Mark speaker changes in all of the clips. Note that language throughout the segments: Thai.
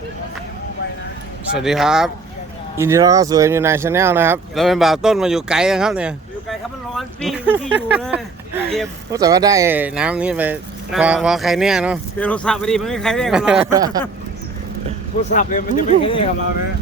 Speaker 1: สวัสดีครับยินดีต้อนรับเข้าสู่ยูไนชาแนลนะครับเราเป็นบ่าวต้นมาอยู่ไกลนะครับเนี่ย
Speaker 2: อยู่ไกลครับมันร้อนพี่มีที่อยู่เลยเกม
Speaker 1: รู้สึกว่าได้น้ำนี้ไปพอใครเนี่ยเนาะ
Speaker 2: เดี๋ยวโทรศัพท์ไปดิมันไม่ใครเรียกกับเราโทรศัพท์เนี่ยมันจะไม่ใครเรียกกับเรานะ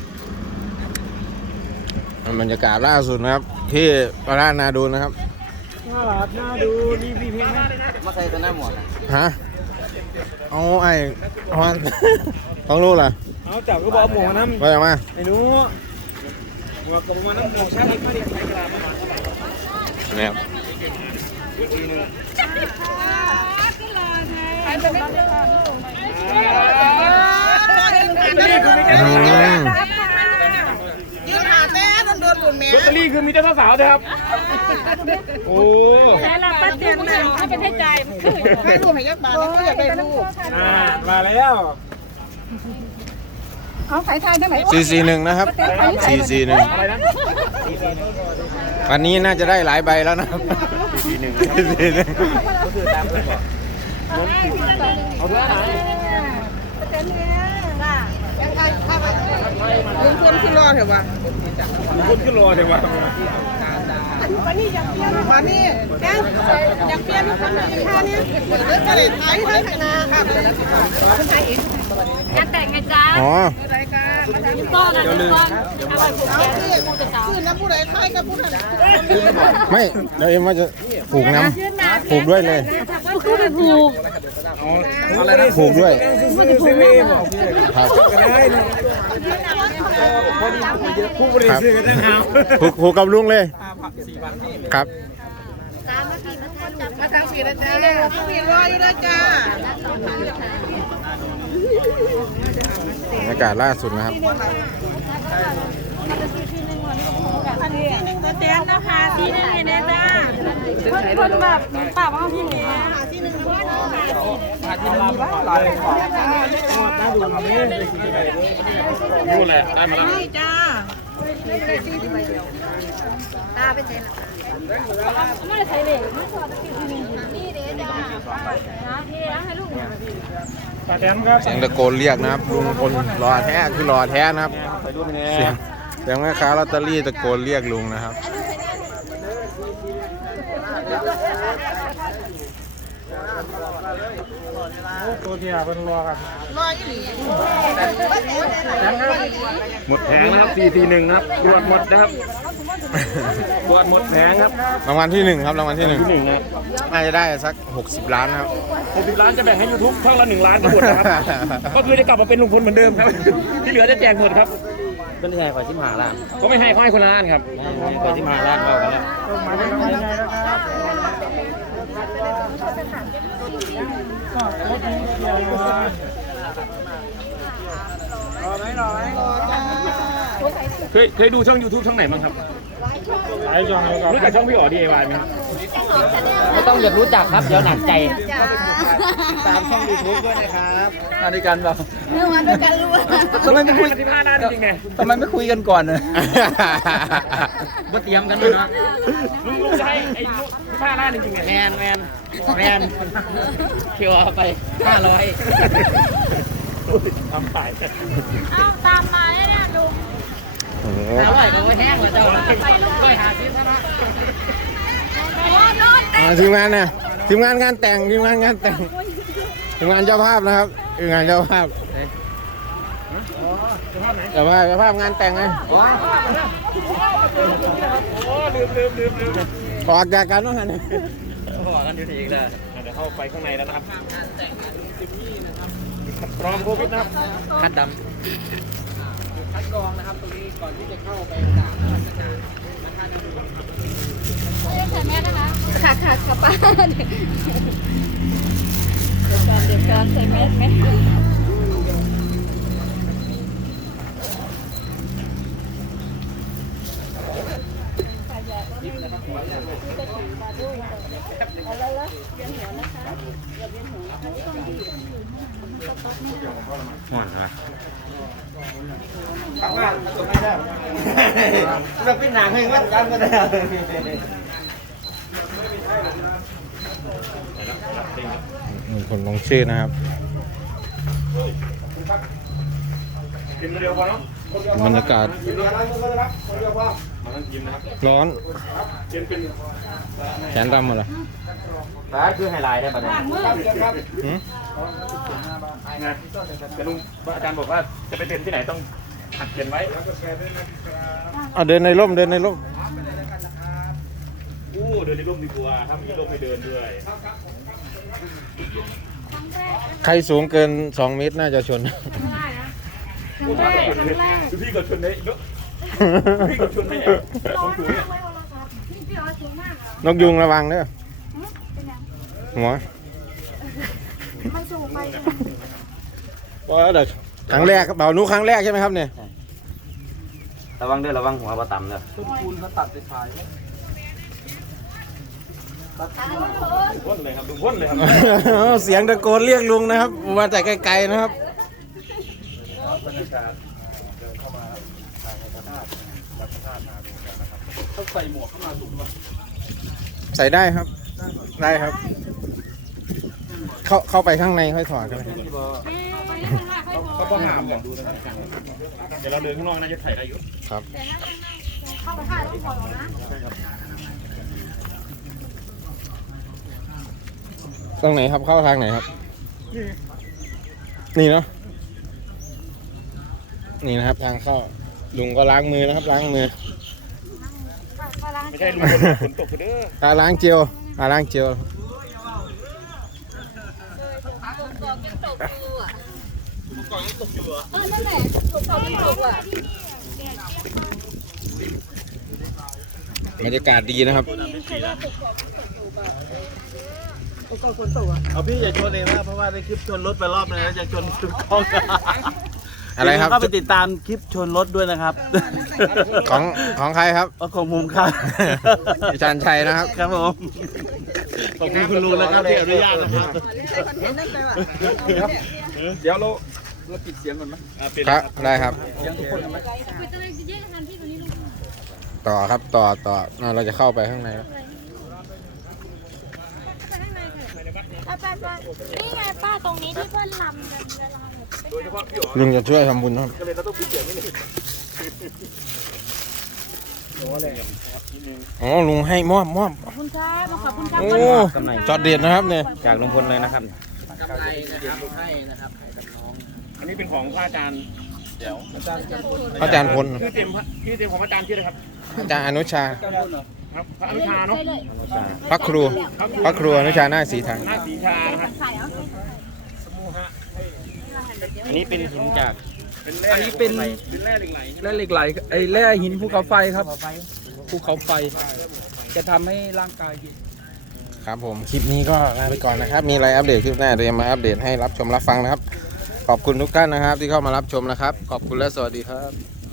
Speaker 1: บรรยากาศล่าสุดนะครับที่ปราณนาดูนะครับ
Speaker 2: น่าดูนี่พี่เพลงไหมมาใส่ตัวหน้าหมวก
Speaker 1: ฮะเอาไอ้ฮอนต้องรู้เหรอ
Speaker 2: เอาจับก็บอกหมวกน้ำ
Speaker 1: ว่าอย่างมา
Speaker 2: ไอ้หนูหมวกกับหมวกน้ำหมวกชาติมาดิใช้กระดาษมา
Speaker 1: เนี่ย
Speaker 2: ลอตเตอรี่คือมีแต่สาวๆนะครับโอ้
Speaker 3: แต่ละป้าเตียนนะให้เป็นให้ใจมันคือให้ดูให้ยักษ์บาทไม่อยากได้ลูก
Speaker 2: มาแล้ว
Speaker 3: เอาสายไทยทั้งไหน
Speaker 1: 441นะครับ441วันนี้น่าจะได้หลายใบแล้วนะครับ441
Speaker 2: ก็คือตามเพื่อนบอกเอาเพื่อนไหน
Speaker 3: เต็มเลยจ้ายังไงลุงพลขึ้นรอเถอะวะ
Speaker 2: คุณขึ้นรอเดี๋ยวว่า
Speaker 3: วันนี้อยากเปลี่ยนวันนี้อยากเปลี่ยนคนหนึ่งค่ะเนี่ยเรื่องอะไรไทยเรื่องนาค่ะคนไทยเองงานแต่งไงจ้า
Speaker 1: อ๋อ
Speaker 3: ต้อนนะต้อนคือน้ำผู้ใดไทยกับผู้นั้น
Speaker 1: ไม่เดี๋ยวเอ็มว่าจะผูกน้ำผูกด้วยเลย
Speaker 3: คือไปผูก
Speaker 2: อะไรนะ
Speaker 1: ผูกด้วย
Speaker 2: ครับผู้บริสุทธิ์กันนะครับ
Speaker 1: ผูกกับลุงเลยครับ
Speaker 3: มาทางสีนะจ๊ะสีรออยู่นะจ๊ะ
Speaker 1: บรรยากาศล่าสุดนะครับ
Speaker 3: ที่หนึ่งเตียนนะคะที่หนึ่งเนี่ยจ้าคนแบบปากว่าพี่เมียที่หนึ่ง
Speaker 2: ที่ลำหลายน่าดูทำนี่ดูแหละได้มาแล้ว
Speaker 3: จ้าตาไปเจนไม่ใช่เลยนี่เด้จ้านะนี่นะให้ลูก
Speaker 1: เสียงตะโกนเรียกนะครับลุงพลรอแท้คือรอแท้นะครับเสียงแม่ค้าลอตเตอรี่ตะโกนเรียกลุงนะครับ
Speaker 2: ตัวที่เป็นรอกัน
Speaker 3: รออยู่
Speaker 2: หมดแผงนะครับ441นะครับตรวจหมดนะครับตรวจหมดแผงครับ
Speaker 1: รางวัลที่1ครับรางวัลที่1
Speaker 2: นะ
Speaker 1: น่าจะได้สัก60 ล้านครับ
Speaker 2: 60 ล้านจะแบ่งให้ YouTube ช่องละ1 ล้านทั้งหมดนะครับก็คือจะกลับมาเป็นลุงพลเหมือนเดิมครับที่เหลือจะแจกหมดครับ
Speaker 4: เป็นไงขอชิมหาล้าน
Speaker 2: ก็ไม่ให้เขาให้คนละล้านครับ
Speaker 4: ขอชิมหาล้านเรากันแล้ว
Speaker 2: เคยดูช่อง YouTube ช่องไหนบ้างครับหลายช่องครับรู้จักช่องพี่อ๋อ DIY ไหม
Speaker 4: ไม่ต้องอยากรู้จักครับเดี๋ยวหนักใจ
Speaker 2: ตามช่อง YouTube ด้วยนะครับ
Speaker 4: มาด้วยกันเปล่า
Speaker 3: มาด้วยกันรู้
Speaker 4: ทำไมไม่คุย
Speaker 2: 15 ล้านจริงไง
Speaker 4: ทำไมไม่คุยกันก่อนเลยก็เตรียมกันด้วยเนาะ
Speaker 2: ลุงจะให้ไอ้15 ล้านจริงไง
Speaker 4: แมนเขียวเอาไป500
Speaker 2: ทำไป
Speaker 3: ตามมาเนี่ยลุง
Speaker 4: อร่อยก็ไม่แห้งเลยเจ้าก้อยหาซื้อซะนะ
Speaker 1: ทีมงานเนี่ยทีมงานงานแต่งทีมงานงานแต่งทีมงานเจ้าภาพนะครับทีมงานเจ้าภาพเจ้าภาพงานแต่งไง
Speaker 2: โอ้ลืม
Speaker 1: ออกจากกันว่าไงเนี่ย
Speaker 4: ออกกันอยู่ทีอีกแล้ว
Speaker 2: เดี๋ยวเข้าไปข้างในแล้วนะครับพร้อมโควิดนะครับ
Speaker 4: คัดดำ
Speaker 2: คัดกรองนะครับตรงนี้ก่อนที่จะเข้าไปกราบราชการ
Speaker 3: ใส่แม่นะคะค่ะป้าเดี๋ยวการใส่แมสไหม
Speaker 4: หวานนะ
Speaker 2: เราเป็นหนังให้วัดกันก็ได้
Speaker 1: มีคนลงชื่อนะครับ
Speaker 2: กินคนเดียวพอเนาะ
Speaker 1: บรรยากาศ
Speaker 2: กินเดียวได้ก็ได้ครับคนเดียวพอมานั่งกินนะครับ
Speaker 1: ร้อน
Speaker 2: กินเป็น
Speaker 1: แขนดำหมดเลย
Speaker 4: ร้านคือไฮไลท์ได้ปะเนี่ย
Speaker 2: ครับ
Speaker 1: หืม
Speaker 2: นะแต่ลุงอาจารย์บอกว่าจะไปเต้นที่ไหนต้องหัดเต้นไว้
Speaker 1: เอาเดินในร่มเดินในร่ม
Speaker 2: อู้เดินในร่มดีกว่าถ้ามีร่มไม่เดินด้วย
Speaker 1: ใครสูงเกิน2 เมตรน่าจะชน
Speaker 2: คือพี่ก็ชนได้เนอะพี่ก็ชนได้เนี่ยผมถูกเนี่ย
Speaker 1: นกยุงระวังเด้อหัว
Speaker 3: ไม่สูงไป
Speaker 1: ว่าเด็กครั้งแรกครับเบานุครั้งแรกใช่ไหมครับเนี่ย
Speaker 4: ระวังด้วยระวังหัวปลาต่ำเลย
Speaker 2: ว่นเลยครับลุงว่นเลยครับ
Speaker 1: เสียงตะโกนเรียกลุงนะครับมาจากไกลๆนะครับ
Speaker 2: บรรยากาศเดินเข้ามาทางพระธาตุวัดพระธาตุนาดูกันนะครับต้องใส่หมวกเข้ามาถูกป่ะ
Speaker 1: ใส่ได้ครับได้ครับ เข้าไปข้างในค่อยถอดกันเลย
Speaker 2: เขาต้องห้ามอย่างดูนะครับเดี๋ยวเราเดินข้างนอกน่าจะถ่ายได้อยู่
Speaker 1: ครับ
Speaker 3: เข้าไปถ่ายต้องถอยออกนะ
Speaker 1: ตรงไหนครับเข้าทางไหนครับ นี่เนาะนี่นะครับทางเข้าลุงก็ล้างมือนะครับล้างมือ
Speaker 2: ไม่ใช่ลุงฝนตกเด้อ
Speaker 1: ล้างเจลล้างเจลบรรยากาศดีนะครับ
Speaker 5: เอาพี่อย่าชนเองนะเพราะว่าในคลิปชนรถไปรอบนึงแล้วจะชนทุกกล้อง
Speaker 1: อะไรครับ
Speaker 5: ก็ไปติดตามคลิปชนรถด้วยนะครับ
Speaker 1: ของใครครับ
Speaker 5: ของผมครับ
Speaker 1: อาจารย์ชัยนะครับ
Speaker 5: ครับผมขอบคุณคุณลุงนะครับที่อนุญาตนะครับ
Speaker 2: เดี๋ยวเรา
Speaker 5: ปิดเสียงก่อนไหม
Speaker 1: ครับได้ครับ
Speaker 5: ยังทุกคนไหม
Speaker 1: ต่อครับต่อเราจะเข้าไปข้างในแล้ว
Speaker 3: ไปนี่ไงป้าตรงนี้ที่เพื่อนลำกันเวลาแบบ
Speaker 2: โดยเฉพาะพี่อ๋อ
Speaker 1: ลุงจะช่วยทำบุญนะครับ
Speaker 2: ก็เลยเราต้องปิดเสียงนิดนึง
Speaker 1: อ๋อลุงให้มอบ
Speaker 3: ขอบคุณครับขอบคุณครับ
Speaker 1: โอ้จอดเด็ดนะครับเนี่ย
Speaker 4: จากลุงพลเลยนะครับ
Speaker 5: กำไรนะครับให้นะครับให้กับน้อง
Speaker 2: อันนี้เป็นของพระอาจารย์เดี๋ยว
Speaker 1: พระอาจารย์พล
Speaker 2: ชื่อเต็มของพระอาจารย์ชื่ออะไรครับ
Speaker 1: อาจารย์อนุชา
Speaker 2: ครับพระอนุชาเนาะ
Speaker 1: พระครูอนุชาหน้าสีทาง
Speaker 2: หน้าสีชานะครับ
Speaker 4: อันนี้เป็นหินจาก
Speaker 5: อันนี้เป็น
Speaker 2: แร่เหล็กไหล
Speaker 5: แร่เหล็กไหลไอ้แร่หินภูเขาไฟครับภูเขาไฟจะทำให้ร่างกายดี
Speaker 1: ครับผมคลิปนี้ก็ลาไปก่อนนะครับ มีอะไรอัปเดตคลิปหน้าเดี๋ยวมาอัปเดตให้รับชมรับฟังนะครับ ขอบคุณทุกท่านนะครับที่เข้ามารับชมนะครับ ขอบคุณและสวัสดีครับ